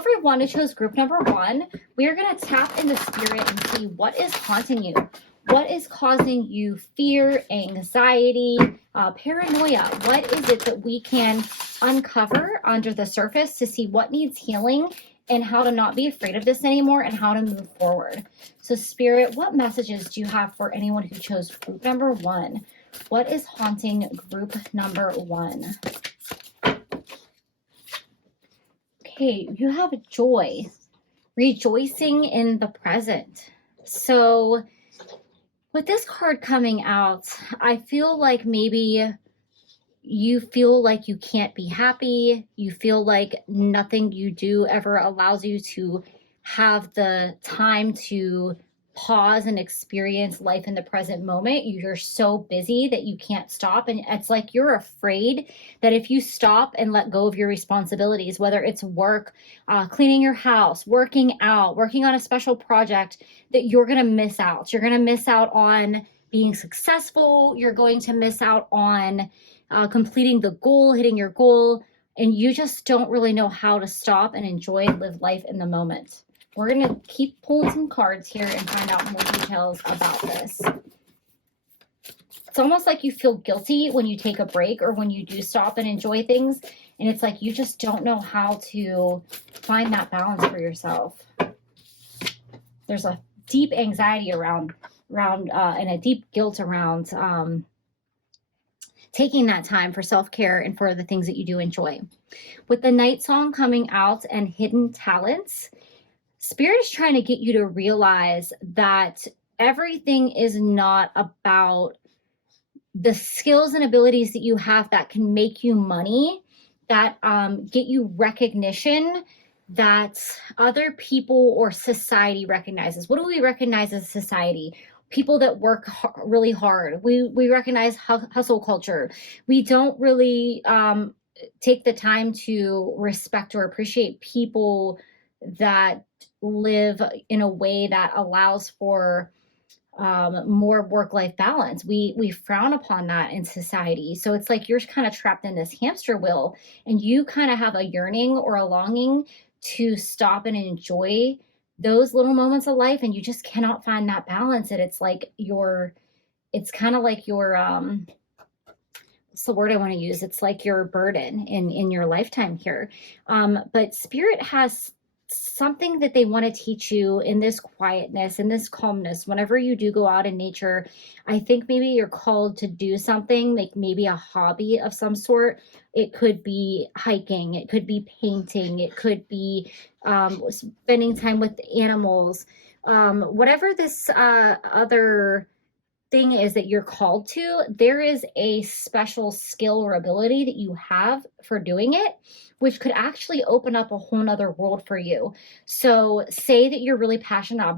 everyone who chose group number 1, we are going to tap into spirit and see what is haunting you. What is causing you fear, anxiety, paranoia? What is it that we can uncover under the surface to see what needs healing and how to not be afraid of this anymore and how to move forward? So Spirit, what messages do you have for anyone who chose group number 1? What is haunting group number 1? Okay, you have joy, rejoicing in the present. So with this card coming out, I feel like maybe you feel like you can't be happy. You feel like nothing you do ever allows you to have the time to pause and experience life in the present moment. You're so busy that you can't stop. And it's like you're afraid that if you stop and let go of your responsibilities, whether it's work, cleaning your house, working out, working on a special project, that you're going to miss out. You're going to miss out on being successful. You're going to miss out on completing the goal, hitting your goal, and you just don't really know how to stop and enjoy and live life in the moment. We're going to keep pulling some cards here and find out more details about this. It's almost like you feel guilty when you take a break or when you do stop and enjoy things, and it's like you just don't know how to find that balance for yourself. There's a deep anxiety around and a deep guilt around taking that time for self-care and for the things that you do enjoy. With the Night Song coming out and Hidden Talents, Spirit is trying to get you to realize that everything is not about the skills and abilities that you have that can make you money, that get you recognition, that other people or society recognizes. What do we recognize as society? People that work really hard. We recognize hustle culture. We don't really take the time to respect or appreciate people that live in a way that allows for more work-life balance. We frown upon that in society. So it's like you're kind of trapped in this hamster wheel, and you kind of have a yearning or a longing to stop and enjoy those little moments of life, and you just cannot find that balance. And it's like it's kind of like your what's the word I want to use? It's like your burden in your lifetime here. But Spirit has something that they want to teach you in this quietness, in this calmness. Whenever you do go out in nature, I think maybe you're called to do something, like maybe a hobby of some sort. It could be hiking, it could be painting, it could be spending time with animals, whatever this other thing is that you're called to. There is a special skill or ability that you have for doing it, which could actually open up a whole nother world for you. So say that you're really passionate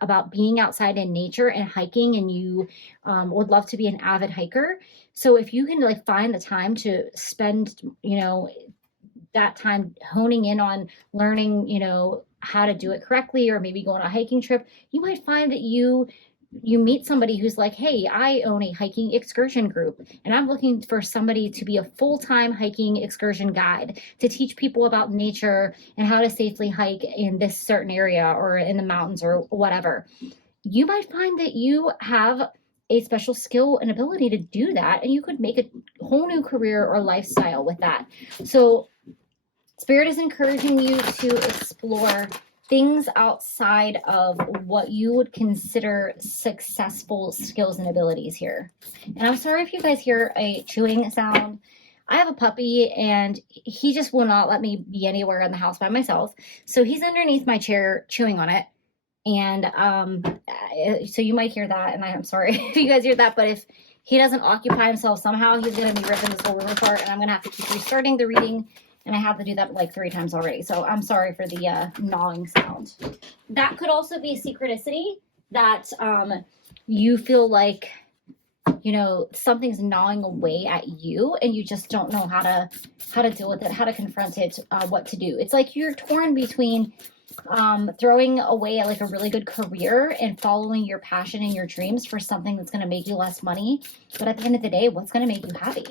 about being outside in nature and hiking, and you would love to be an avid hiker. So if you can like find the time to spend, that time honing in on learning, how to do it correctly, or maybe go on a hiking trip, you might find that you meet somebody who's like, hey, I own a hiking excursion group, and I'm looking for somebody to be a full-time hiking excursion guide to teach people about nature and how to safely hike in this certain area or in the mountains or whatever. You might find that you have a special skill and ability to do that, and you could make a whole new career or lifestyle with that. So Spirit is encouraging you to explore things outside of what you would consider successful skills and abilities here. And I'm sorry if you guys hear a chewing sound. I have a puppy, and he just will not let me be anywhere in the house by myself. So he's underneath my chair chewing on it. And so you might hear that, and I'm sorry if you guys hear that, but if he doesn't occupy himself somehow, he's going to be ripping this whole room apart, and I'm going to have to keep restarting the reading. And I have to do that like 3 times already. So I'm sorry for the gnawing sound. That could also be synchronicity, that you feel like, something's gnawing away at you, and you just don't know how to deal with it, how to confront it, what to do. It's like you're torn between throwing away like a really good career and following your passion and your dreams for something that's going to make you less money. But at the end of the day, what's going to make you happy?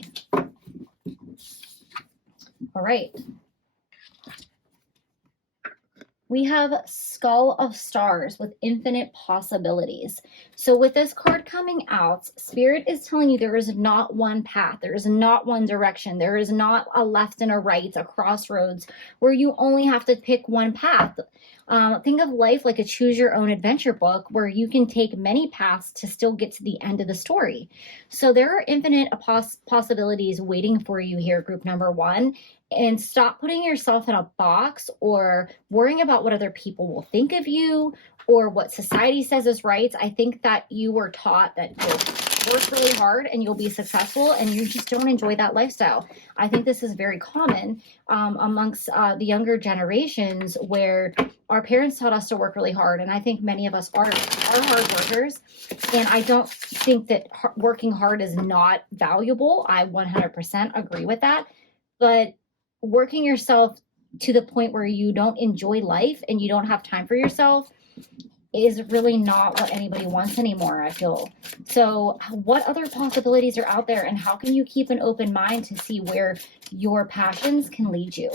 All right. We have Skull of Stars with infinite possibilities. So with this card coming out, Spirit is telling you there is not one path, there is not one direction, there is not a left and a right, a crossroads where you only have to pick one path. Think of life like a choose your own adventure book where you can take many paths to still get to the end of the story. So there are infinite possibilities waiting for you here, group number one. And stop putting yourself in a box or worrying about what other people will think of you or what society says is right. I think that you were taught that you'll work really hard and you'll be successful, and you just don't enjoy that lifestyle. I think this is very common amongst the younger generations, where our parents taught us to work really hard, and I think many of us are hard workers, and I don't think that working hard is not valuable. I 100% agree with that, but working yourself to the point where you don't enjoy life and you don't have time for yourself is really not what anybody wants anymore, I feel. So what other possibilities are out there, and how can you keep an open mind to see where your passions can lead you?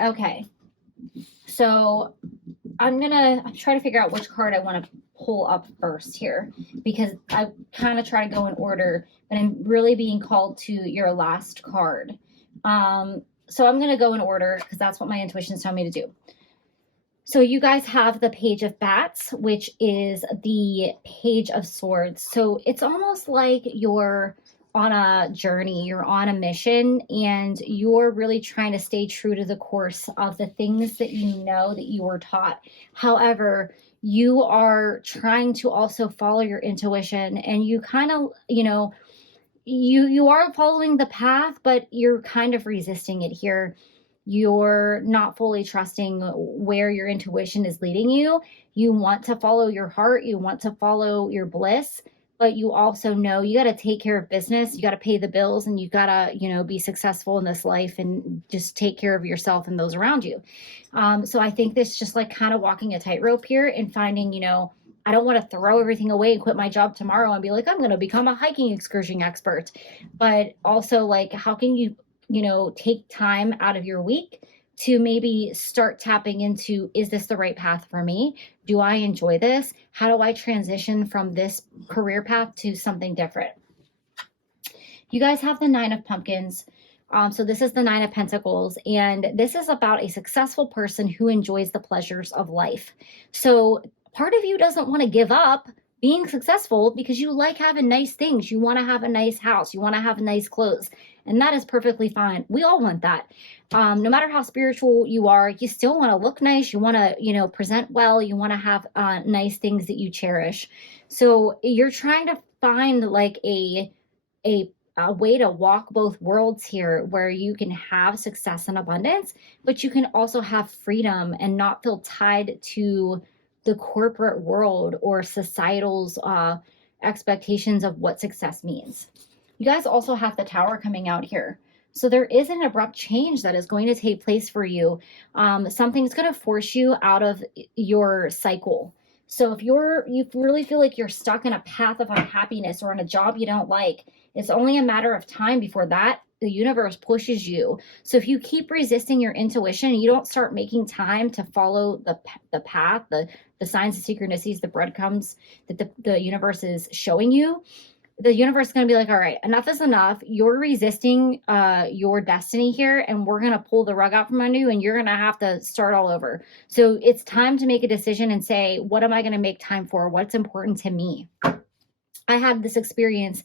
Okay, so I'm try to figure out which card I want to pull up first here, because I kind of try to go in order, but I'm really being called to your last card. So I'm going to go in order because that's what my intuition is telling me to do. So you guys have the Page of Bats, which is the Page of Swords. So it's almost like you're on a journey, you're on a mission, and you're really trying to stay true to the course of the things that you know that you were taught. However, you are trying to also follow your intuition, and you kind of, you are following the path, but you're kind of resisting it here. You're not fully trusting where your intuition is leading you. You want to follow your heart, you want to follow your bliss, but you also know you got to take care of business, you got to pay the bills, and you got to, be successful in this life and just take care of yourself and those around you. So I think this just like kind of walking a tightrope here and finding, I don't want to throw everything away and quit my job tomorrow and be like, I'm going to become a hiking excursion expert. But also, like, how can you, take time out of your week to maybe start tapping into, is this the right path for me? Do I enjoy this? How do I transition from this career path to something different? You guys have the Nine of Pumpkins. So this is the Nine of Pentacles, and this is about a successful person who enjoys the pleasures of life. So part of you doesn't want to give up being successful because you like having nice things. You want to have a nice house. You want to have nice clothes. And that is perfectly fine. We all want that. No matter how spiritual you are, you still want to look nice. You want to, present well. You want to have nice things that you cherish. So you're trying to find like a way to walk both worlds here, where you can have success and abundance, but you can also have freedom and not feel tied to the corporate world or societal's expectations of what success means. You guys also have the Tower coming out here. So there is an abrupt change that is going to take place for you. Something's going to force you out of your cycle. So if you really feel like you're stuck in a path of unhappiness or in a job you don't like, it's only a matter of time before the universe pushes you. So if you keep resisting your intuition and you don't start making time to follow the path, the signs, the synchronicities, the breadcrumbs that the universe is showing you, the universe is going to be like, all right, enough is enough. You're resisting your destiny here, and we're going to pull the rug out from under you, and you're going to have to start all over. So it's time to make a decision and say, what am I going to make time for? What's important to me? I had this experience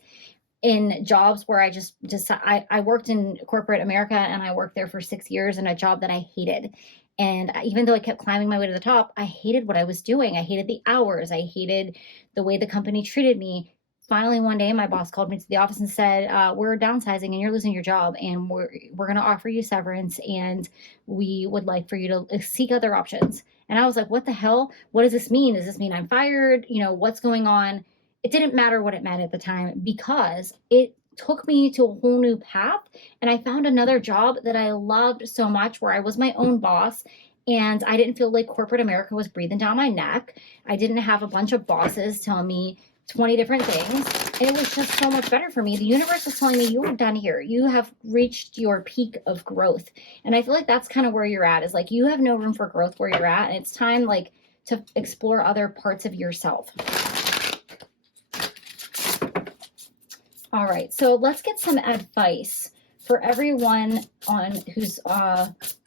in jobs where I worked in corporate America, and I worked there for 6 years in a job that I hated. And even though I kept climbing my way to the top, I hated what I was doing. I hated the hours. I hated the way the company treated me. Finally, one day, my boss called me to the office and said, we're downsizing and you're losing your job, and we're going to offer you severance, and we would like for you to seek other options. And I was like, what the hell? What does this mean? Does this mean I'm fired? What's going on? It didn't matter what it meant at the time, because it took me to a whole new path. And I found another job that I loved so much, where I was my own boss, and I didn't feel like corporate America was breathing down my neck. I didn't have a bunch of bosses telling me 20 different things. And it was just so much better for me. The universe was telling me, you're done here. You have reached your peak of growth. And I feel like that's kind of where you're at, is like you have no room for growth where you're at. And it's time like to explore other parts of yourself. All right, so let's get some advice for everyone who's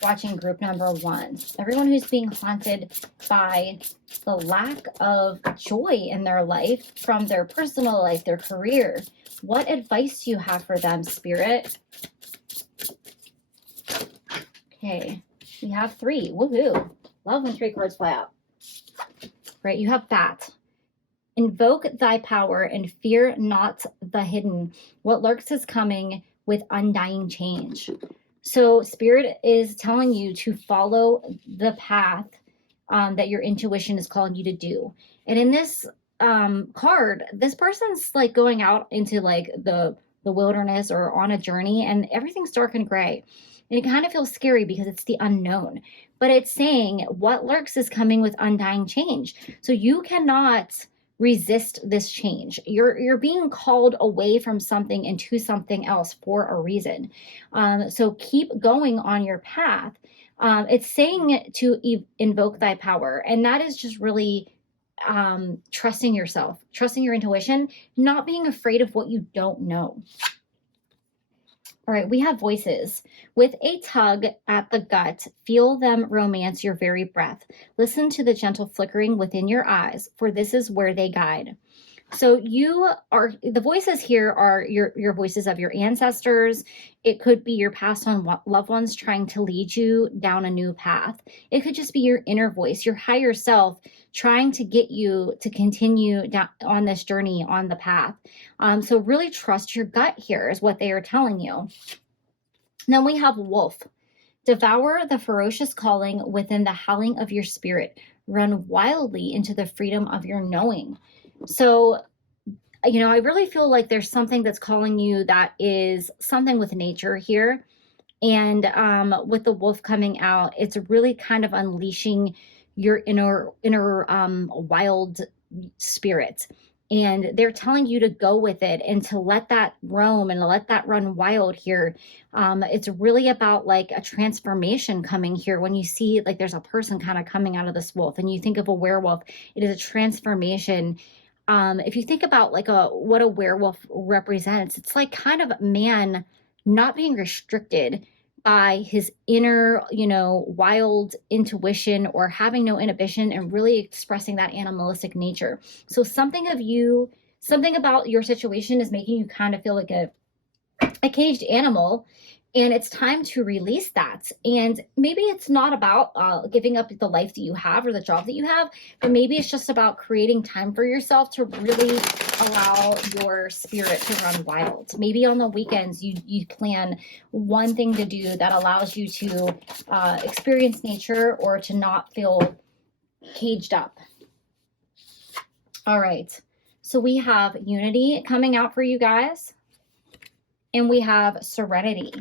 watching group number 1. Everyone who's being haunted by the lack of joy in their life from their personal life, their career. What advice do you have for them, Spirit? Okay, we have 3. Woohoo! Love when 3 cards fly out. Right, you have that. Invoke thy power and fear not the hidden. What lurks is coming with undying change. So Spirit is telling you to follow the path that your intuition is calling you to do. And in this card, this person's like going out into like the wilderness or on a journey, and everything's dark and gray. And it kind of feels scary because it's the unknown. But it's saying what lurks is coming with undying change. So you cannot resist this change. You're being called away from something into something else for a reason. So keep going on your path. It's saying to invoke thy power, and that is just really trusting yourself, trusting your intuition, not being afraid of what you don't know. All right, we have voices. With a tug at the gut, feel them romance your very breath. Listen to the gentle flickering within your eyes, for this is where they guide. So the voices here are your voices of your ancestors. It could be your passed on loved ones trying to lead you down a new path. It could just be your inner voice, your higher self trying to get you to continue down on this journey, on the path. So really trust your gut here is what they are telling you. Then we have wolf. Devour the ferocious calling within the howling of your spirit. Run wildly into the freedom of your knowing. So, you know, I really feel like there's something that's calling you that is something with nature here. And with the wolf coming out, it's really kind of unleashing your inner wild spirit. And they're telling you to go with it and to let that roam and let that run wild here. It's really about like a transformation coming here. When you see like there's a person kind of coming out of this wolf and you think of a werewolf, it is a transformation. If you think about like what a werewolf represents, it's like kind of man not being restricted by his inner, you know, wild intuition or having no inhibition and really expressing that animalistic nature. So something about your situation is making you kind of feel like a caged animal, and it's time to release that. And maybe it's not about giving up the life that you have or the job that you have, but maybe it's just about creating time for yourself to really allow your spirit to run wild. Maybe on the weekends you plan one thing to do that allows you to experience nature or to not feel caged up. All right, so we have unity coming out for you guys. And we have serenity.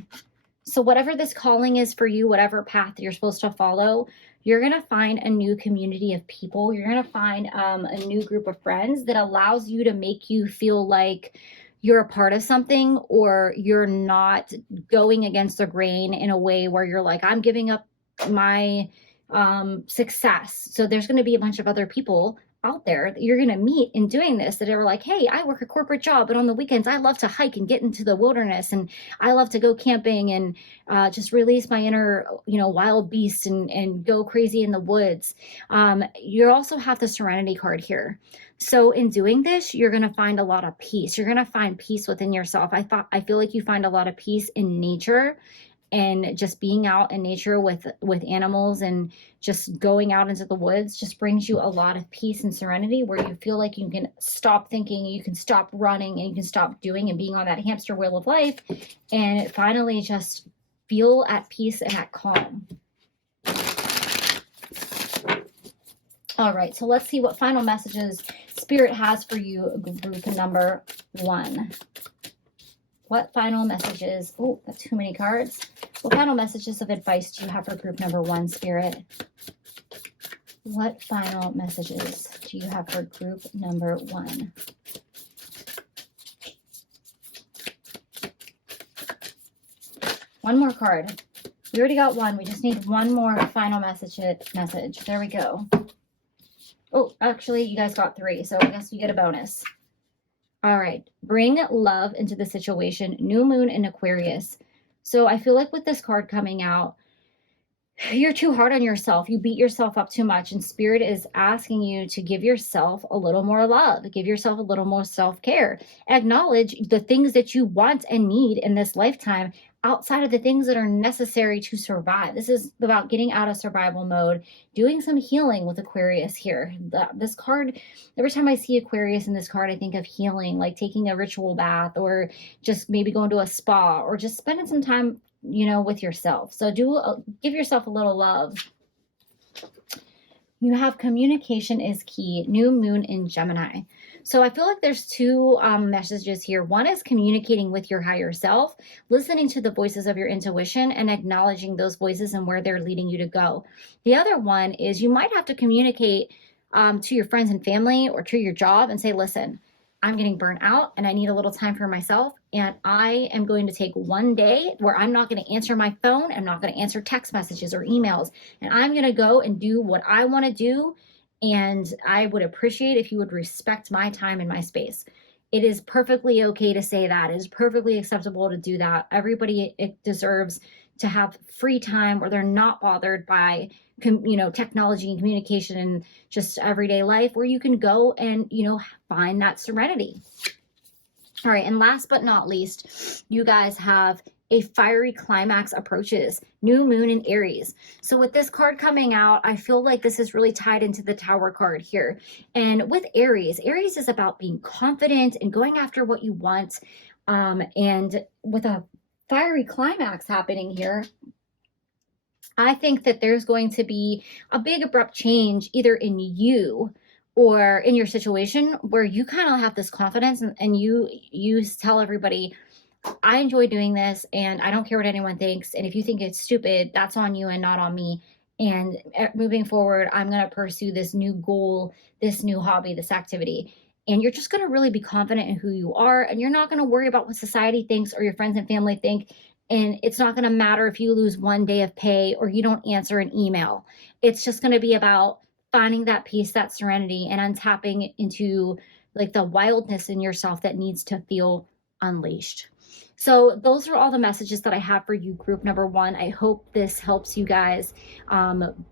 So whatever this calling is for you, whatever path you're supposed to follow, you're going to find a new community of people. You're going to find a new group of friends that allows you to make you feel like you're a part of something, or you're not going against the grain in a way where you're like, I'm giving up my success. So there's going to be a bunch of other people out there that you're going to meet in doing this that are like, hey, I work a corporate job, but on the weekends I love to hike and get into the wilderness, and I love to go camping and just release my inner, you know, wild beast and go crazy in the woods. You also have the serenity card here. So in doing this, you're going to find a lot of peace. You're going to find peace within yourself. I feel like you find a lot of peace in nature, and just being out in nature with animals and just going out into the woods just brings you a lot of peace and serenity, where you feel like you can stop thinking, you can stop running, and you can stop doing and being on that hamster wheel of life, and finally just feel at peace and at calm. All right, so let's see what final messages Spirit has for you, group number 1. What final messages? Oh, that's too many cards. What final messages of advice do you have for group number 1, Spirit? What final messages do you have for group number 1? One more card. We already got one. We just need one more final message. There we go. Oh, actually, you guys got 3, so I guess you get a bonus. All right. Bring love into the situation. New moon in Aquarius. So I feel like with this card coming out, you're too hard on yourself. You beat yourself up too much, and Spirit is asking you to give yourself a little more love, give yourself a little more self-care, acknowledge the things that you want and need in this lifetime outside of the things that are necessary to survive. This is about getting out of survival mode, doing some healing with Aquarius here. This card, every time I see Aquarius in this card, I think of healing, like taking a ritual bath, or just maybe going to a spa, or just spending some time, you know, with yourself. So give yourself a little love. You have communication is key. New moon in Gemini. So I feel like there's 2 messages here. One is communicating with your higher self, listening to the voices of your intuition and acknowledging those voices and where they're leading you to go. The other one is you might have to communicate to your friends and family or to your job and say, listen, I'm getting burnt out and I need a little time for myself. And I am going to take one day where I'm not going to answer my phone. I'm not going to answer text messages or emails. And I'm going to go and do what I want to do. And I would appreciate if you would respect my time and my space. It is perfectly okay to say that. It is perfectly acceptable to do that. Everybody deserves to have free time where they're not bothered by technology and communication and just everyday life, where you can go and find that serenity. All right, and last but not least, you guys have a fiery climax approaches. New moon in Aries. So with this card coming out, I feel like this is really tied into the Tower card here. And with Aries is about being confident and going after what you want. And with a fiery climax happening here, I think that there's going to be a big abrupt change either in you or in your situation, where you kind of have this confidence and you tell everybody, I enjoy doing this and I don't care what anyone thinks. And if you think it's stupid, that's on you and not on me. And moving forward, I'm going to pursue this new goal, this new hobby, this activity. And you're just going to really be confident in who you are. And you're not going to worry about what society thinks or your friends and family think. And it's not going to matter if you lose one day of pay or you don't answer an email. It's just going to be about finding that peace, that serenity, and untapping into like the wildness in yourself that needs to feel unleashed. So those are all the messages that I have for you, group number 1. I hope this helps you guys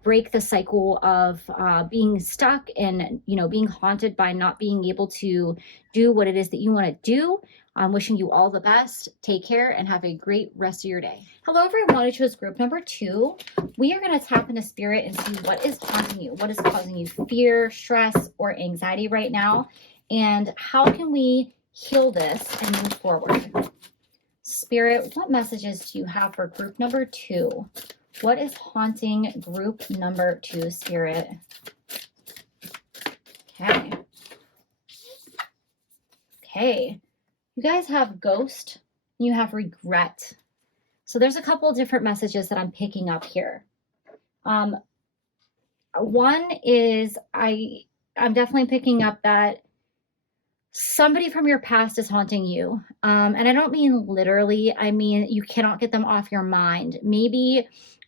break the cycle of being stuck and being haunted by not being able to do what it is that you want to do. I'm wishing you all the best. Take care and have a great rest of your day. Hello, everyone. I chose group number 2. We are going to tap into spirit and see what is haunting you, what is causing you fear, stress, or anxiety right now, and how can we heal this and move forward. Spirit, what messages do you have for group number 2? What is haunting group number 2, Spirit? Okay. You guys have ghost, you have regret. So there's a couple of different messages that I'm picking up here. One is I'm definitely picking up that somebody from your past is haunting you. And I don't mean literally, I mean you cannot get them off your mind. Maybe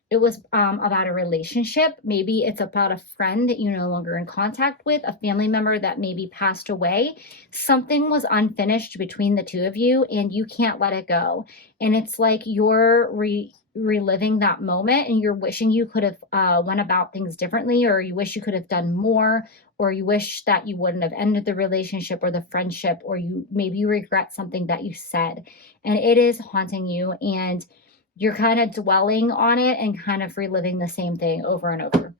it was about a relationship. Maybe it's about a friend that you're no longer in contact with, a family member that maybe passed away. Something was unfinished between the two of you and you can't let it go. And it's like you're reliving that moment and you're wishing you could have went about things differently, or you wish you could have done more, or you wish that you wouldn't have ended the relationship or the friendship, or maybe you regret something that you said. And it is haunting you, and you're kind of dwelling on it and kind of reliving the same thing over and over.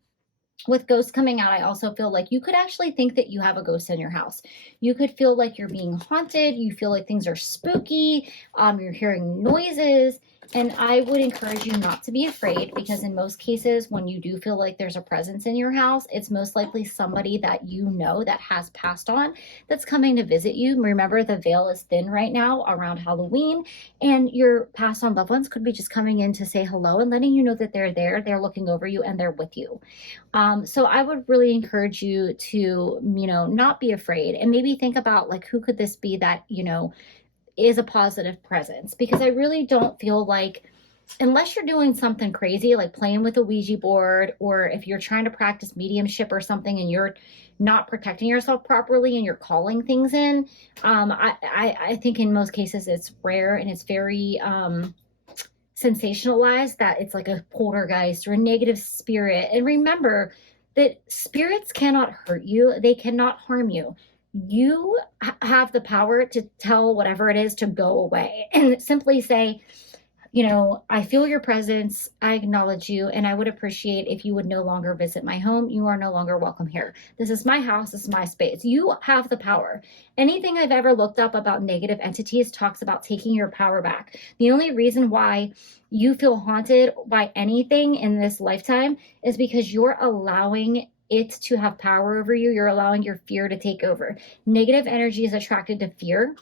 With ghosts coming out, I also feel like you could actually think that you have a ghost in your house. You could feel like you're being haunted. You feel like things are spooky. You're hearing noises. And I would encourage you not to be afraid, because in most cases, when you do feel like there's a presence in your house, it's most likely somebody that you know that has passed on that's coming to visit you. Remember, the veil is thin right now around Halloween, and your passed on loved ones could be just coming in to say hello and letting you know that they're there, they're looking over you, and they're with you. So I would really encourage you to, not be afraid, and maybe think about like, who could this be that, is a positive presence, because I really don't feel like unless you're doing something crazy, like playing with a Ouija board, or if you're trying to practice mediumship or something and you're not protecting yourself properly and you're calling things in, I think in most cases it's rare and it's very sensationalized that it's like a poltergeist or a negative spirit. And remember that spirits cannot hurt you, they cannot harm you. You have the power to tell whatever it is to go away and simply say, you know, I feel your presence, I acknowledge you, and I would appreciate if you would no longer visit my home. You are no longer welcome here. This is my house, this is my space. You have the power. Anything I've ever looked up about negative entities talks about taking your power back. The only reason why you feel haunted by anything in this lifetime is because you're allowing it to have power over you. You're allowing your fear to take over. Negative energy is attracted to fear.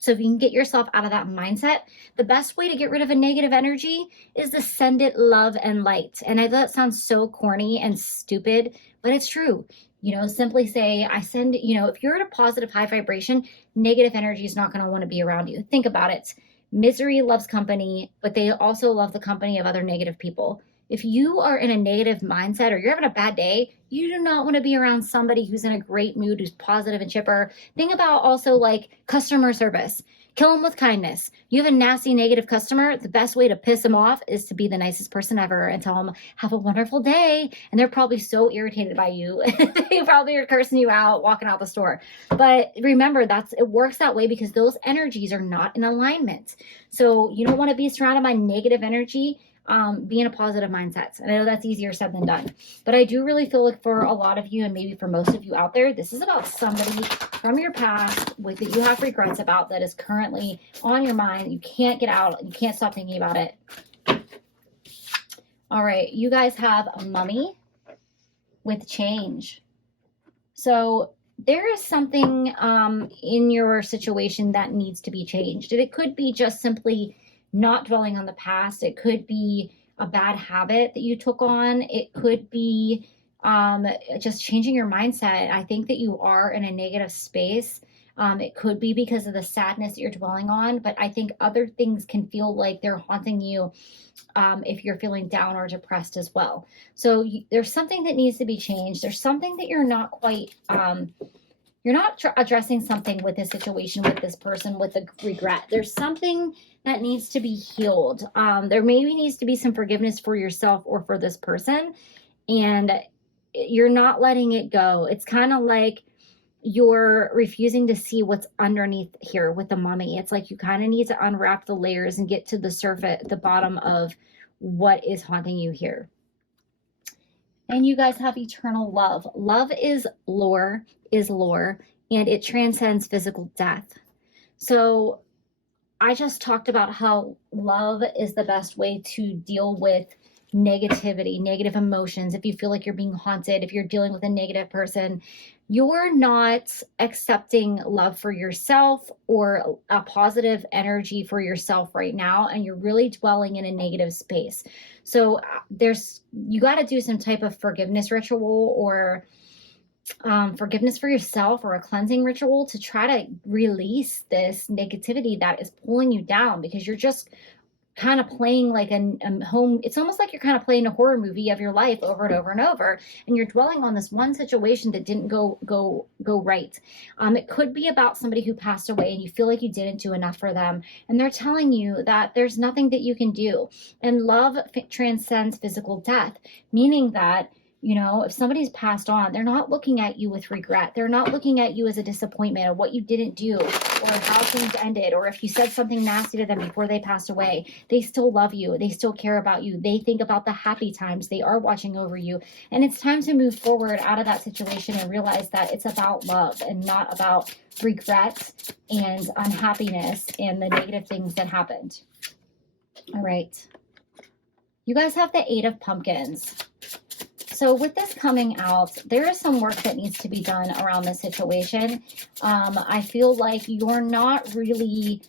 So if you can get yourself out of that mindset, the best way to get rid of a negative energy is to send it love and light. And I know that sounds so corny and stupid, but it's true. You know, simply say, I send, you know, if you're at a positive high vibration, negative energy is not going to want to be around you. Think about it. Misery loves company, but they also love the company of other negative people. If you are in a negative mindset or you're having a bad day, you do not want to be around somebody who's in a great mood, who's positive and chipper. Think about also like customer service. Kill them with kindness. You have a nasty negative customer, the best way to piss them off is to be the nicest person ever and tell them, have a wonderful day. And they're probably so irritated by you. They probably are cursing you out, walking out the store. But remember, it works that way because those energies are not in alignment. So you don't want to be surrounded by negative energy. Be in a positive mindset. And I know that's easier said than done, but I do really feel like for a lot of you and maybe for most of you out there, this is about somebody from your past that you have regrets about that is currently on your mind. You can't get out. You can't stop thinking about it. All right. You guys have a mummy with change. So there is something in your situation that needs to be changed. And it could be just simply not dwelling on the past. It could be a bad habit that you took on. It could be just changing your mindset. I think that you are in a negative space. It could be because of the sadness that you're dwelling on, but I think other things can feel like they're haunting you if you're feeling down or depressed as well. So there's something that needs to be changed. There's something that you're not quite you're not addressing something with this situation, with this person, with the regret. There's something that needs to be healed. There maybe needs to be some forgiveness for yourself or for this person, and you're not letting it go. It's kind of like you're refusing to see what's underneath here with the mummy. It's like you kind of need to unwrap the layers and get to the surface, the bottom of what is haunting you here. And you guys have eternal love. Love is lore, and it transcends physical death. So I just talked about how love is the best way to deal with negativity, negative emotions. If you feel like you're being haunted, if you're dealing with a negative person, you're not accepting love for yourself or a positive energy for yourself right now, and you're really dwelling in a negative space. So you got to do some type of forgiveness ritual or forgiveness for yourself or a cleansing ritual to try to release this negativity that is pulling you down, because you're just kind of playing like a home. It's almost like you're kind of playing a horror movie of your life over and over and over, and you're dwelling on this one situation that didn't go right. It could be about somebody who passed away and you feel like you didn't do enough for them, and they're telling you that there's nothing that you can do. And love transcends physical death, meaning that, you know, if somebody's passed on, they're not looking at you with regret. They're not looking at you as a disappointment of what you didn't do or how things ended, or if you said something nasty to them before they passed away. They still love you. They still care about you. They think about the happy times. They are watching over you. And it's time to move forward out of that situation and realize that it's about love and not about regret and unhappiness and the negative things that happened. All right. You guys have the 8 of Pumpkins. So with this coming out, there is some work that needs to be done around this situation. I feel like you're not really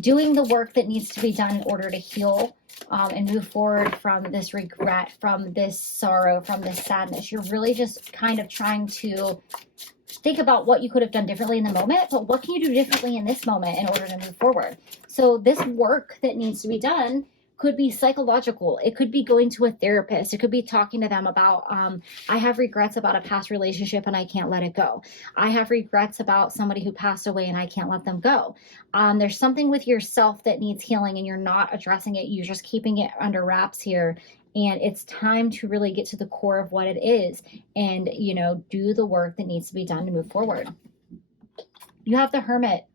doing the work that needs to be done in order to heal and move forward from this regret, from this sorrow, from this sadness. You're really just kind of trying to think about what you could have done differently in the moment, but what can you do differently in this moment in order to move forward? So this work that needs to be done could be psychological. It could be going to a therapist. It could be talking to them about, I have regrets about a past relationship and I can't let it go. I have regrets about somebody who passed away and I can't let them go. There's something with yourself that needs healing and you're not addressing it. You're just keeping it under wraps here. And it's time to really get to the core of what it is and, you know, do the work that needs to be done to move forward. You have the Hermit.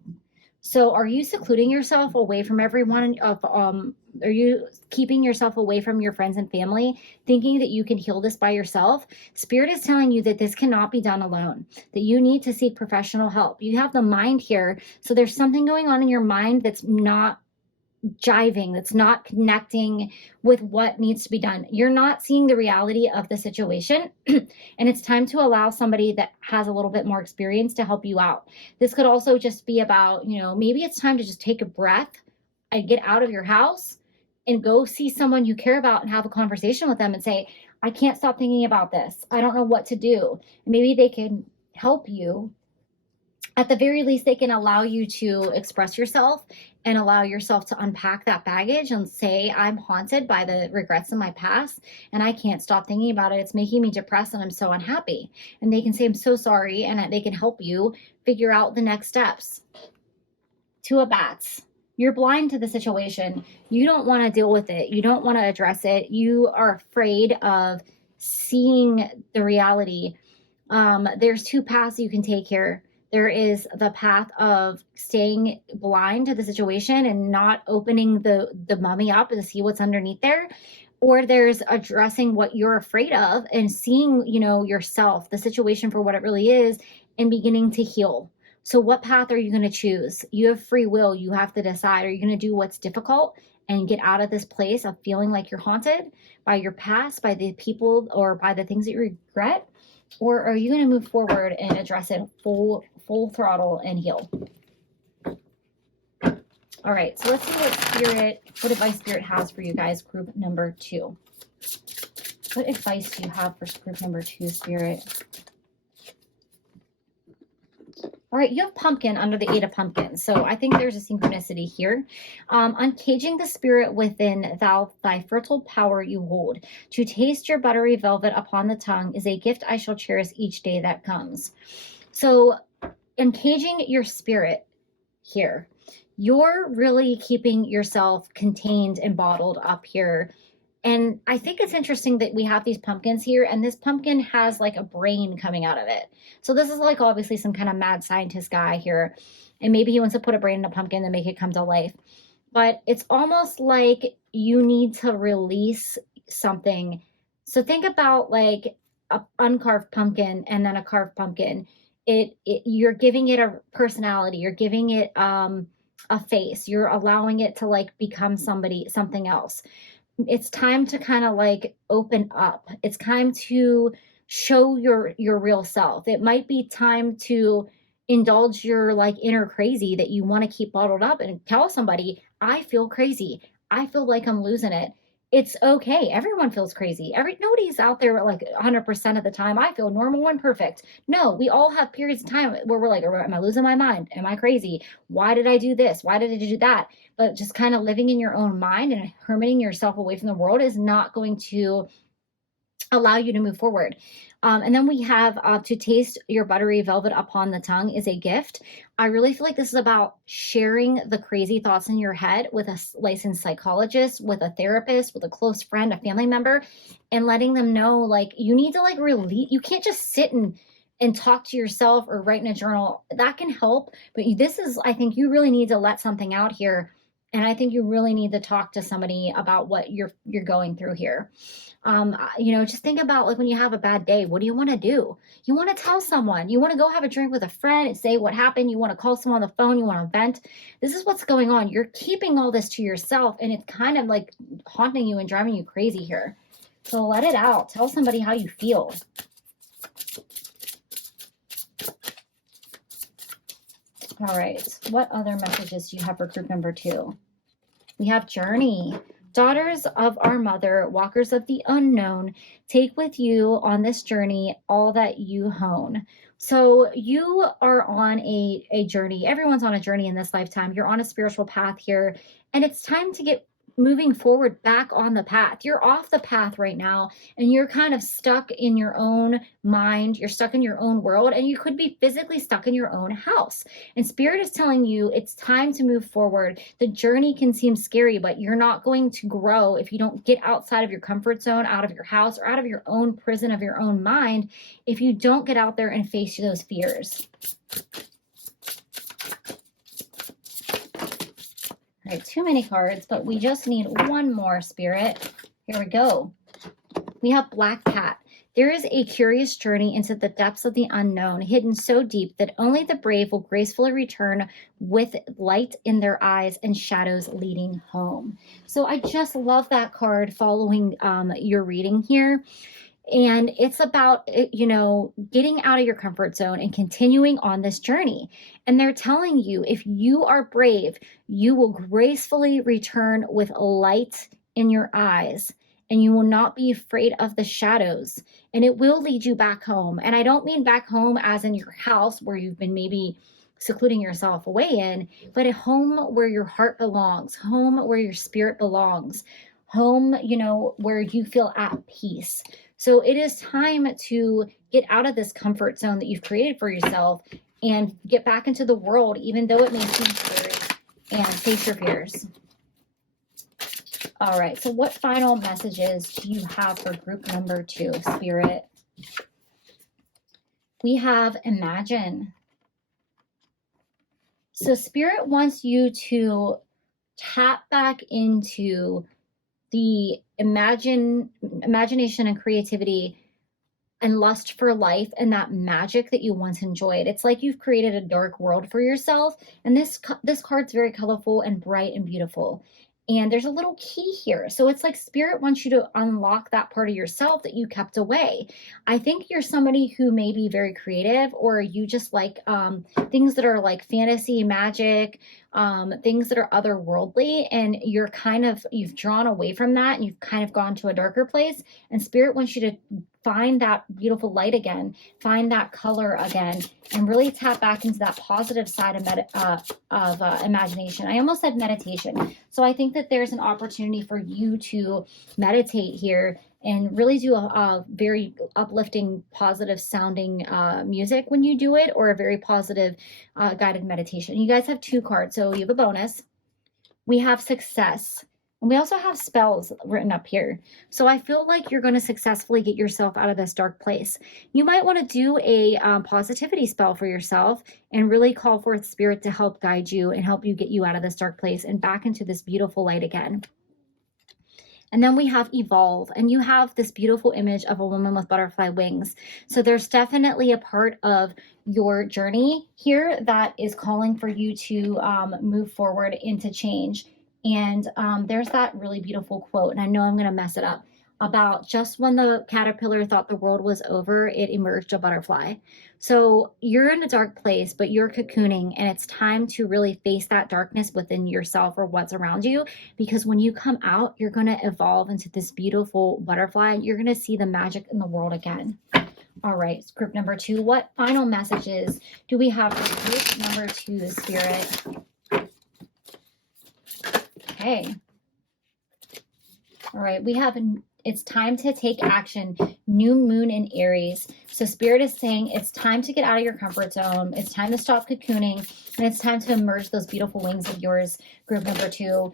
So are you secluding yourself away from everyone? Are you keeping yourself away from your friends and family, thinking that you can heal this by yourself? Spirit is telling you that this cannot be done alone, that you need to seek professional help. You have the mind here. So there's something going on in your mind that's not jiving, that's not connecting with what needs to be done. You're not seeing the reality of the situation. And it's time to allow somebody that has a little bit more experience to help you out. This could also just be about, you know, maybe it's time to just take a breath and get out of your house and go see someone you care about and have a conversation with them and say, I can't stop thinking about this. I don't know what to do. And maybe they can help you. At the very least, they can allow you to express yourself and allow yourself to unpack that baggage and say, I'm haunted by the regrets in my past and I can't stop thinking about it. It's making me depressed and I'm so unhappy. And they can say, I'm so sorry. And they can help you figure out the next steps. Two of Bats. You're blind to the situation. You don't want to deal with it. You don't want to address it. You are afraid of seeing the reality. There's two paths you can take here. There is the path of staying blind to the situation and not opening the mummy up to see what's underneath there. Or there's addressing what you're afraid of and seeing, you know, yourself, the situation for what it really is, and beginning to heal. So what path are you going to choose? You have free will. You have to decide. Are you going to do what's difficult and get out of this place of feeling like you're haunted by your past, by the people, or by the things that you regret? Or are you going to move forward and address it full throttle and heal? All right, so let's see what advice Spirit has for you guys, group number 2. What advice do you have for group number 2, Spirit? All right, you have Pumpkin under the 8 of Pumpkins. So I think there's a synchronicity here. Uncaging the spirit within thy fertile power you hold. To taste your buttery velvet upon the tongue is a gift I shall cherish each day that comes. So uncaging your spirit here. You're really keeping yourself contained and bottled up here. And I think it's interesting that we have these pumpkins here, and this pumpkin has like a brain coming out of it. So this is like obviously some kind of mad scientist guy here. And maybe he wants to put a brain in a pumpkin and make it come to life. But it's almost like you need to release something. So think about like an uncarved pumpkin and then a carved pumpkin. You're giving it a personality. You're giving it a face. You're allowing it to like become something else. It's time to kind of like open up. It's time to show your real self. It might be time to indulge your like inner crazy that you want to keep bottled up and tell somebody, I feel crazy. I feel like I'm losing it. It's okay. Everyone feels crazy. Nobody's out there like 100% of the time. I feel normal and perfect. No, we all have periods of time where we're like, am I losing my mind? Am I crazy? Why did I do this? Why did I do that? But just kind of living in your own mind and hermiting yourself away from the world is not going to allow you to move forward. And then we have to taste your buttery velvet upon the tongue is a gift. I really feel like this is about sharing the crazy thoughts in your head with a licensed psychologist, with a therapist, with a close friend, a family member, and letting them know like you need to like release. You can't just sit and talk to yourself or write in a journal. That can help, but this is, I think you really need to let something out here. And I think you really need to talk to somebody about what you're going through here. Just think about like when you have a bad day, what do you want to do? You want to tell someone, you want to go have a drink with a friend and say what happened. You want to call someone on the phone. You want to vent. This is what's going on. You're keeping all this to yourself and it's kind of like haunting you and driving you crazy here. So let it out. Tell somebody how you feel. All right. What other messages do you have for group number 2? We have Journey. Daughters of our mother, walkers of the unknown, take with you on this journey all that you hone. So you are on a journey. Everyone's on a journey in this lifetime. You're on a spiritual path here. And it's time to get moving forward back on the path. You're off the path right now, and you're kind of stuck in your own mind. You're stuck in your own world, and you could be physically stuck in your own house. And Spirit is telling you it's time to move forward. The journey can seem scary, but you're not going to grow if you don't get outside of your comfort zone, out of your house, or out of your own prison of your own mind, if you don't get out there and face those fears. All right, too many cards, but we just need one more, Spirit. Here we go. We have Black Cat. There is a curious journey into the depths of the unknown, hidden so deep that only the brave will gracefully return with light in their eyes and shadows leading home. So I just love that card following your reading here. And it's about, you know, getting out of your comfort zone and continuing on this journey. And they're telling you, if you are brave, you will gracefully return with light in your eyes, and you will not be afraid of the shadows, and it will lead you back home. And I don't mean back home as in your house where you've been maybe secluding yourself away in, but a home where your heart belongs, home where your spirit belongs, home, you know, where you feel at peace. So it is time to get out of this comfort zone that you've created for yourself and get back into the world, even though it may seem scary, and face your fears. All right, so what final messages do you have for group number 2, Spirit? We have Imagine. So Spirit wants you to tap back into the imagination and creativity and lust for life and that magic that you once enjoyed. It's like you've created a dark world for yourself, and this card's very colorful and bright and beautiful. And there's a little key here. So it's like Spirit wants you to unlock that part of yourself that you kept away. I think you're somebody who may be very creative, or you just like things that are like fantasy, magic, things that are otherworldly, and you've drawn away from that, and you've kind of gone to a darker place. And Spirit wants you to find that beautiful light again, find that color again, and really tap back into that positive side of imagination. I almost said meditation. So I think that there's an opportunity for you to meditate here and really do a very uplifting, positive sounding music when you do it, or a very positive guided meditation. You guys have 2 cards, so you have a bonus. We have Success. And we also have spells written up here. So I feel like you're going to successfully get yourself out of this dark place. You might want to do a positivity spell for yourself and really call forth Spirit to help guide you and help you get you out of this dark place and back into this beautiful light again. And then we have Evolve, and you have this beautiful image of a woman with butterfly wings. So there's definitely a part of your journey here that is calling for you to move forward into change. And there's that really beautiful quote, and I know I'm going to mess it up, about just when the caterpillar thought the world was over, it emerged a butterfly. So you're in a dark place, but you're cocooning, and it's time to really face that darkness within yourself or what's around you, because when you come out, you're going to evolve into this beautiful butterfly, and you're going to see the magic in the world again. All right, group number 2. What final messages do we have for group number 2, Spirit? Okay. All right, we have, it's time to take action, new moon in Aries. So Spirit is saying it's time to get out of your comfort zone. It's time to stop cocooning, and it's time to emerge those beautiful wings of yours, group number 2.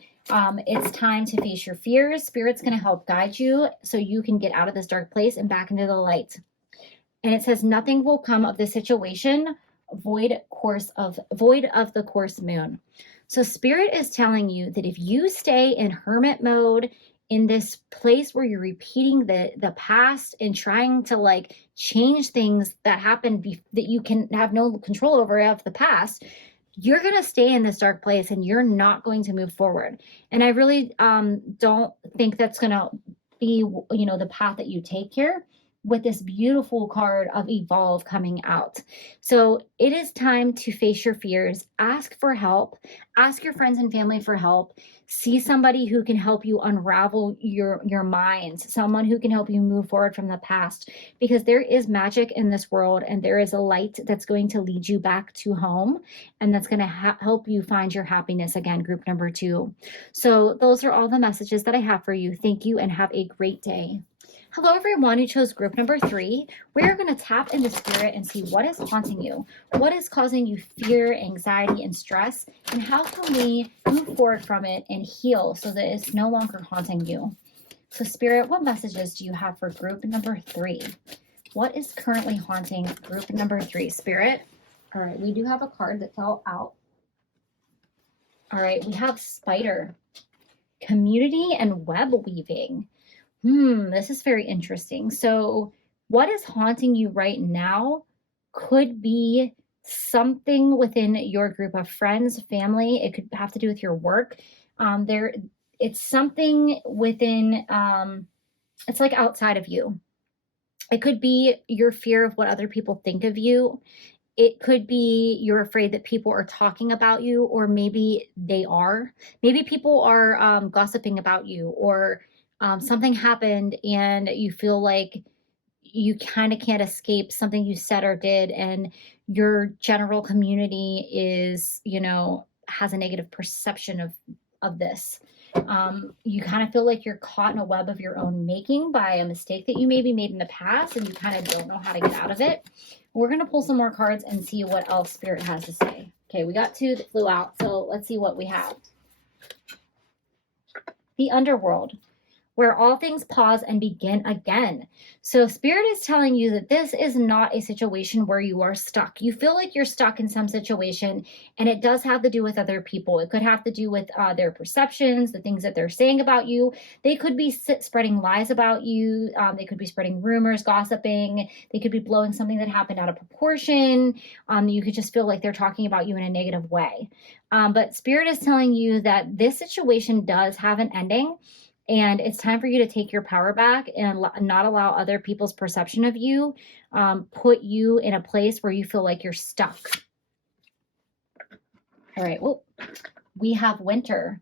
It's time to face your fears. Spirit's going to help guide you so you can get out of this dark place and back into the light. And it says nothing will come of this situation, void of the course moon. So Spirit is telling you that if you stay in hermit mode, in this place where you're repeating the past and trying to like change things that happened that you can have no control over of the past, you're going to stay in this dark place and you're not going to move forward. And I really don't think that's going to be, you know, the path that you take here, with this beautiful card of Evolve coming out. So it is time to face your fears, ask for help, ask your friends and family for help, See somebody who can help you unravel your minds, someone who can help you move forward from the past, because there is magic in this world, and there is a light that's going to lead you back to home, and that's going to help you find your happiness again, group number 2. So those are all the messages that I have for you. Thank you, and have a great day. Hello, everyone who chose group number 3. We're going to tap into spirit and see what is haunting you, what is causing you fear, anxiety, and stress, and how can we move forward from it and heal so that it's no longer haunting you. So spirit, what messages do you have for group number 3? What is currently haunting group number 3, spirit? All right, we do have a card that fell out. All right, we have spider, community, and web weaving. This is very interesting. So what is haunting you right now could be something within your group of friends, family. It could have to do with your work. It's something within, it's like outside of you. It could be your fear of what other people think of you. It could be you're afraid that people are talking about you, or maybe they are. Maybe people are gossiping about you, or something happened and you feel like you kind of can't escape something you said or did, and your general community is, has a negative perception of this. You kind of feel like you're caught in a web of your own making by a mistake that you maybe made in the past, and you kind of don't know how to get out of it. We're going to pull some more cards and see what else spirit has to say. Okay, we got 2 that flew out, so let's see what we have. The underworld, where all things pause and begin again. So spirit is telling you that this is not a situation where you are stuck. You feel like you're stuck in some situation, and it does have to do with other people. It could have to do with their perceptions, the things that they're saying about you. They could be spreading lies about you. They could be spreading rumors, gossiping. They could be blowing something that happened out of proportion. You could just feel like they're talking about you in a negative way. But spirit is telling you that this situation does have an ending. And it's time for you to take your power back and not allow other people's perception of you put you in a place where you feel like you're stuck. All right, well, we have winter,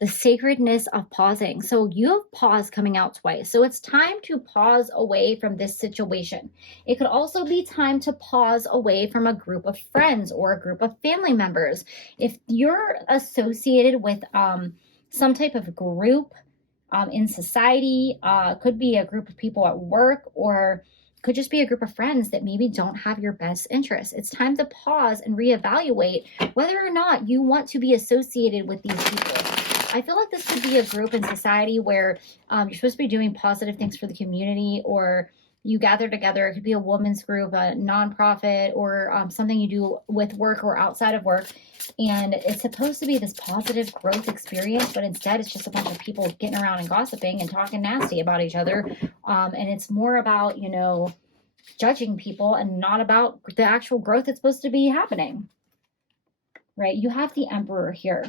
the sacredness of pausing. So you have pause coming out twice. So it's time to pause away from this situation. It could also be time to pause away from a group of friends or a group of family members. If you're associated with some type of group, in society, could be a group of people at work, or could just be a group of friends that maybe don't have your best interests. It's time to pause and reevaluate whether or not you want to be associated with these people. I feel like this could be a group in society where you're supposed to be doing positive things for the community, or you gather together. It could be a women's group, a nonprofit, or something you do with work or outside of work. And it's supposed to be this positive growth experience, but instead it's just a bunch of people getting around and gossiping and talking nasty about each other. And it's more about, judging people and not about the actual growth that's supposed to be happening, right? You have the Emperor here.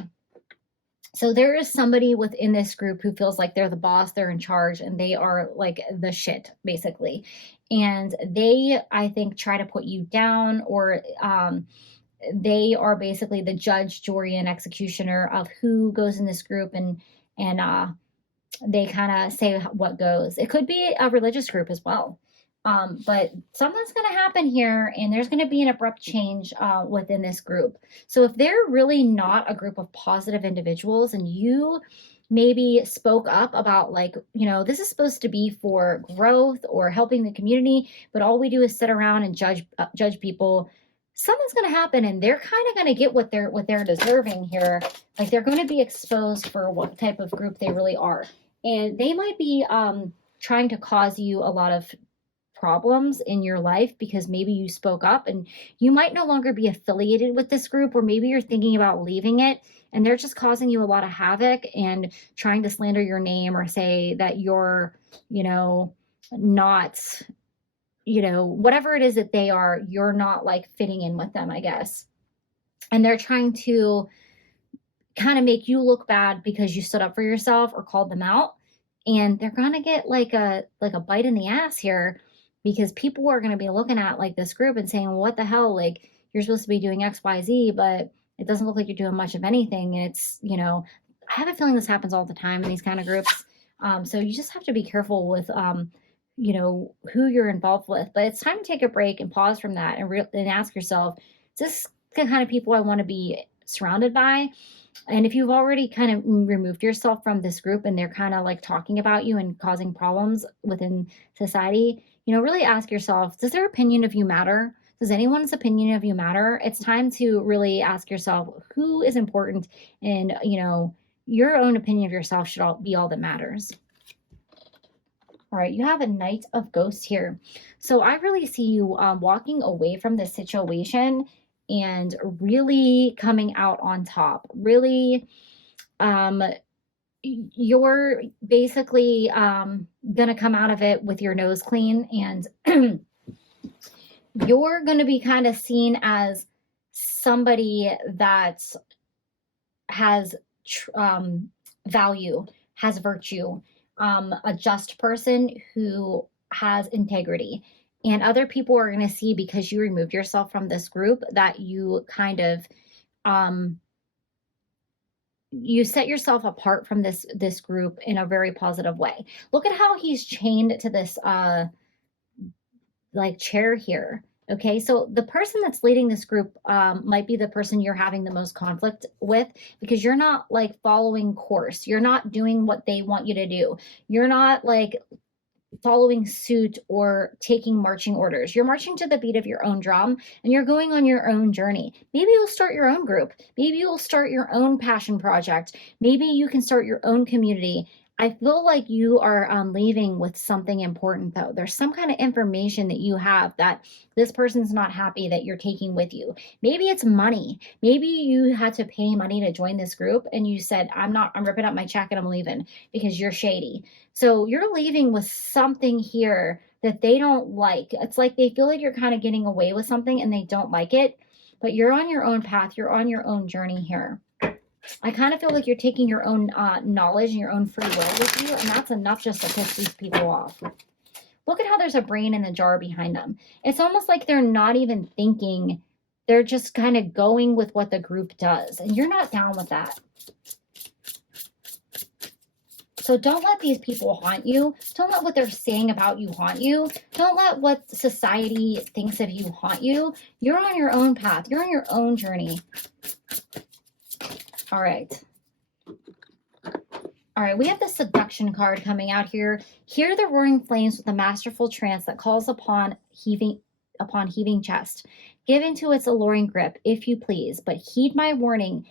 So there is somebody within this group who feels like they're the boss, they're in charge, and they are like the shit, basically. And they, I think, try to put you down, or they are basically the judge, jury, and executioner of who goes in this group, and they kind of say what goes. It could be a religious group as well. But something's going to happen here, and there's going to be an abrupt change within this group. So if they're really not a group of positive individuals, and you maybe spoke up about, like, this is supposed to be for growth or helping the community, but all we do is sit around and judge people, something's going to happen, and they're kind of going to get what they're deserving here. Like, they're going to be exposed for what type of group they really are, and they might be trying to cause you a lot of problems in your life because maybe you spoke up, and you might no longer be affiliated with this group, or maybe you're thinking about leaving it, and they're just causing you a lot of havoc and trying to slander your name or say that you're, not, whatever it is that they are, you're not like fitting in with them, I guess. And they're trying to kind of make you look bad because you stood up for yourself or called them out, and they're going to get like a bite in the ass here, because people are going to be looking at like this group and saying, well, what the hell? Like, you're supposed to be doing X, Y, Z, but it doesn't look like you're doing much of anything. And it's, have a feeling this happens all the time in these kind of groups. So you just have to be careful with, you know, who you're involved with. But it's time to take a break and pause from that and ask yourself, is this the kind of people I want to be surrounded by? And if you've already kind of removed yourself from this group and they're kind of like talking about you and causing problems within society, you know, really ask yourself, does their opinion of you matter? Does anyone's opinion of you matter? It's time to really ask yourself who is important, and, you know, your own opinion of yourself should be all that matters. All right, you have a Knight of Ghosts here. So I really see you walking away from this situation and really coming out on top. Really, you're basically going to come out of it with your nose clean, and you're going to be kind of seen as somebody that has value, has virtue, a just person who has integrity. And other people are going to see, because you removed yourself from this group, that you kind of you set yourself apart from this group in a very positive way. Look at how he's chained to this like chair here. Okay, so the person that's leading this group might be the person you're having the most conflict with, because you're not like following course. You're not doing what they want you to do. You're not like following suit or taking marching orders. You're marching to the beat of your own drum, and you're going on your own journey. Maybe you'll start your own group. Maybe you'll start your own passion project. Maybe you can start your own community. I feel like you are leaving with something important, though. There's some kind of information that you have that this person's not happy that you're taking with you. Maybe it's money. Maybe you had to pay money to join this group, and you said, I'm ripping up my check and I'm leaving because you're shady. So you're leaving with something here that they don't like. It's like they feel like you're kind of getting away with something and they don't like it, but you're on your own path. You're on your own journey here. I kind of feel like you're taking your own knowledge and your own free will with you, and that's enough just to piss these people off. Look at how there's a brain in the jar behind them. It's almost like they're not even thinking. They're just kind of going with what the group does, and you're not down with that. So don't let these people haunt you. Don't let what they're saying about you haunt you. Don't let what society thinks of you haunt you. You're on your own path. You're on your own journey. All right. All right, we have the Seduction card coming out here. Hear the roaring flames with a masterful trance that calls upon heaving chest. Give into its alluring grip, if you please, but heed my warning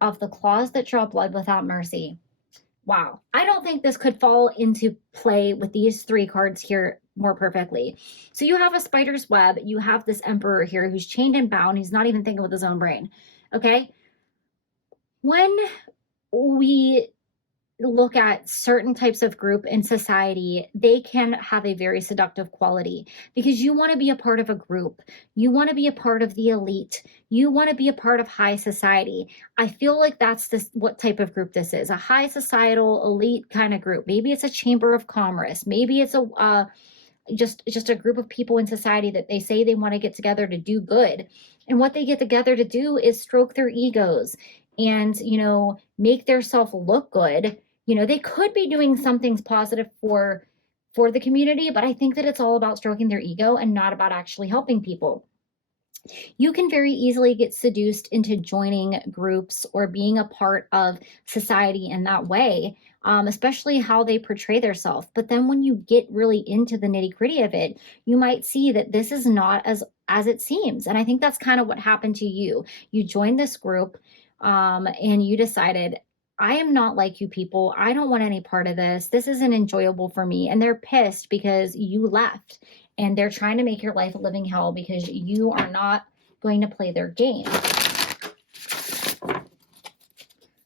of the claws that draw blood without mercy. Wow, I don't think this could fall into play with these three cards here more perfectly. So you have a spider's web. You have this emperor here who's chained and bound. He's not even thinking with his own brain. Okay? When we look at certain types of group in society, they can have a very seductive quality, because you want to be a part of a group. You want to be a part of the elite. You want to be a part of high society. I feel like that's what type of group this is, a high societal elite kind of group. Maybe it's a chamber of commerce. Maybe it's just a group of people in society that they say they want to get together to do good. And what they get together to do is stroke their egos and, you know, make their self look good. You know, they could be doing something positive for the community, but I think that it's all about stroking their ego and not about actually helping people. You can very easily get seduced into joining groups or being a part of society in that way, especially how they portray themselves. But then when you get really into the nitty-gritty of it, you might see that this is not as it seems. And I think that's kind of what happened to you. You joined this group and you decided, I am not like you people. I don't want any part of this. This isn't enjoyable for me. And they're pissed because you left, and they're trying to make your life a living hell because you are not going to play their game.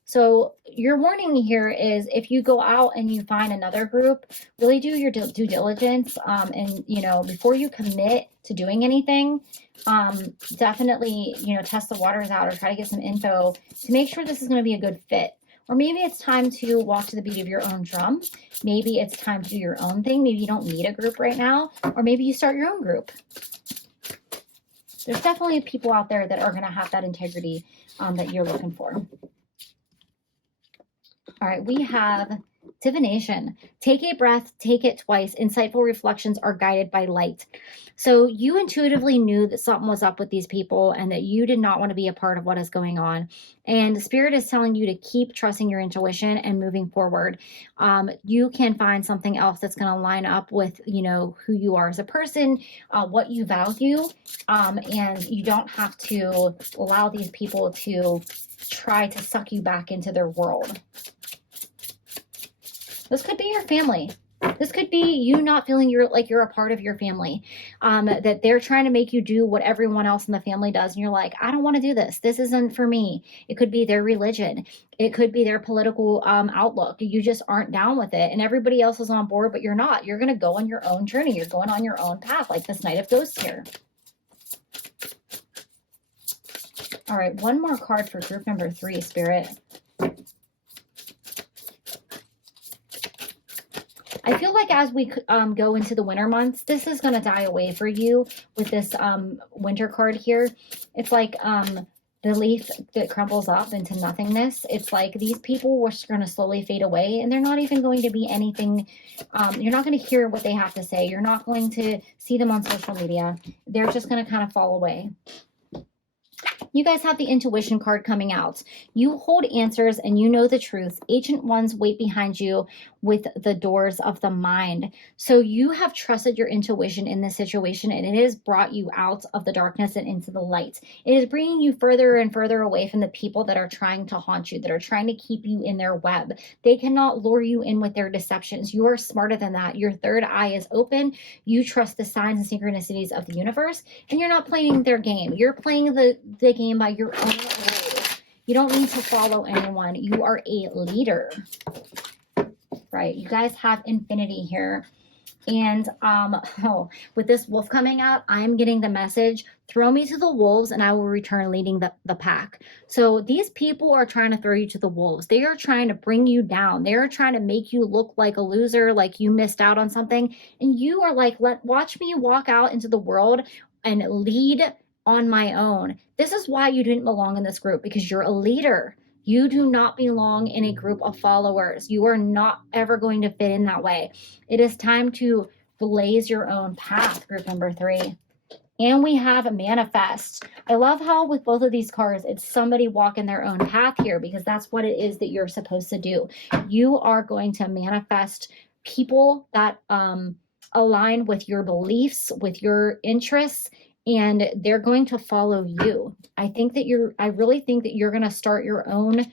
So your warning here is, if you go out and you find another group, really do your due diligence. And, you know, before you commit to doing anything, definitely, you know, test the waters out or try to get some info to make sure this is going to be a good fit. Or maybe it's time to walk to the beat of your own drum. Maybe it's time to do your own thing. Maybe you don't need a group right now. Or maybe you start your own group. There's definitely people out there that are going to have that integrity that you're looking for. All right, we have divination. Take a breath, take it twice. Insightful reflections are guided by light. So you intuitively knew that something was up with these people and that you did not want to be a part of what is going on. And the spirit is telling you to keep trusting your intuition and moving forward. You can find something else that's going to line up with, you know, who you are as a person, what you value, and you don't have to allow these people to try to suck you back into their world. This could be your family. This could be you not feeling you're a part of your family, that they're trying to make you do what everyone else in the family does. And you're like, I don't want to do this. This isn't for me. It could be their religion. It could be their political outlook. You just aren't down with it. And everybody else is on board, but you're not. You're going to go on your own journey. You're going on your own path, like this Knight of Ghosts here. All right, one more card for group number 3, Spirit. I feel like as we go into the winter months, this is going to die away for you with this winter card here. It's like the leaf that crumbles up into nothingness. It's like these people were going to slowly fade away, and they're not even going to be anything. You're not going to hear what they have to say. You're not going to see them on social media. They're just going to kind of fall away. You guys have the intuition card coming out. You hold answers and you know the truth. Ancient ones wait behind you with the doors of the mind. So you have trusted your intuition in this situation, and it has brought you out of the darkness and into the light. It is bringing you further and further away from the people that are trying to haunt you, that are trying to keep you in their web. They cannot lure you in with their deceptions. You are smarter than that. Your third eye is open. You trust the signs and synchronicities of the universe, and you're not playing their game. You're playing the game by your own rules. You don't need to follow anyone. You are a leader, right? You guys have infinity here. And with this wolf coming out, I'm getting the message, throw me to the wolves and I will return leading the pack. So these people are trying to throw you to the wolves. They are trying to bring you down. They are trying to make you look like a loser, like you missed out on something. And you are like, watch me walk out into the world and lead on my own. This is why you didn't belong in this group, because you're a leader. You do not belong in a group of followers. You are not ever going to fit in that way. It is time to blaze your own path, group number 3. And we have manifest. I love how with both of these cards, it's somebody walking their own path here, because that's what it is that you're supposed to do. You are going to manifest people that align with your beliefs, with your interests, and they're going to follow you. I really think that you're going to start your own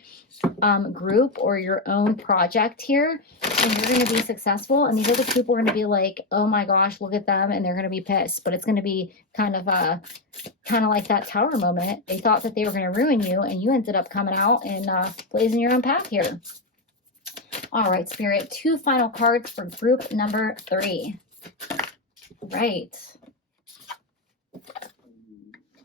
group or your own project here, and you're going to be successful. And these other people are going to be like, oh my gosh, look at them. And they're going to be pissed, but it's going to be kind of like that tower moment. They thought that they were going to ruin you, and you ended up coming out and blazing your own path here. All right, Spirit, 2 final cards for group number 3. Right.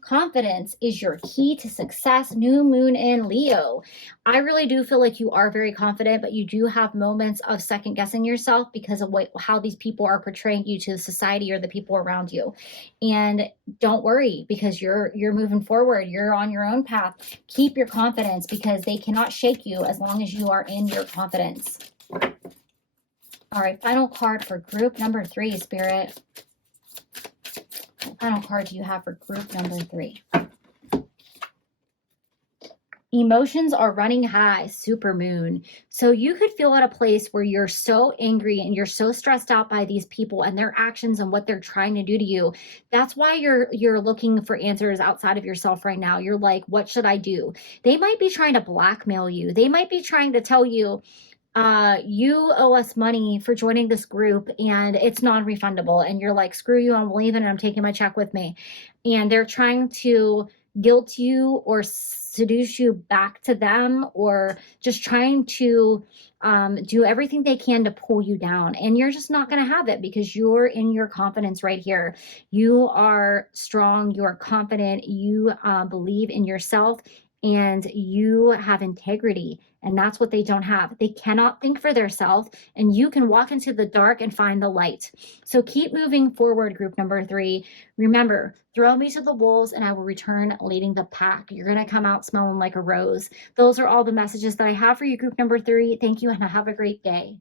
Confidence is your key to success. New moon in Leo. I really do feel like you are very confident, but you do have moments of second guessing yourself because of how these people are portraying you to society or the people around you. And don't worry, because you're moving forward. You're on your own path. Keep your confidence, because they cannot shake you as long as you are in your confidence. All right, final card for group number 3, Spirit. What final card do you have for group number 3? Emotions are running high, supermoon. So you could feel at a place where you're so angry and you're so stressed out by these people and their actions and what they're trying to do to you. That's why you're looking for answers outside of yourself right now. You're like, what should I do? They might be trying to blackmail you. They might be trying to tell you, you owe us money for joining this group and it's non-refundable. And you're like, screw you, I'm leaving and I'm taking my check with me. And they're trying to guilt you or seduce you back to them, or just trying to do everything they can to pull you down. And you're just not going to have it, because you're in your confidence right here. You are strong. You are confident. You believe in yourself. and you have integrity. And that's what they don't have. They cannot think for themselves, and you can walk into the dark and find the light. So keep moving forward, group number 3. Remember, throw me to the wolves and I will return leading the pack. You're going to come out smelling like a rose. Those are all the messages that I have for you, group number 3. Thank you and have a great day.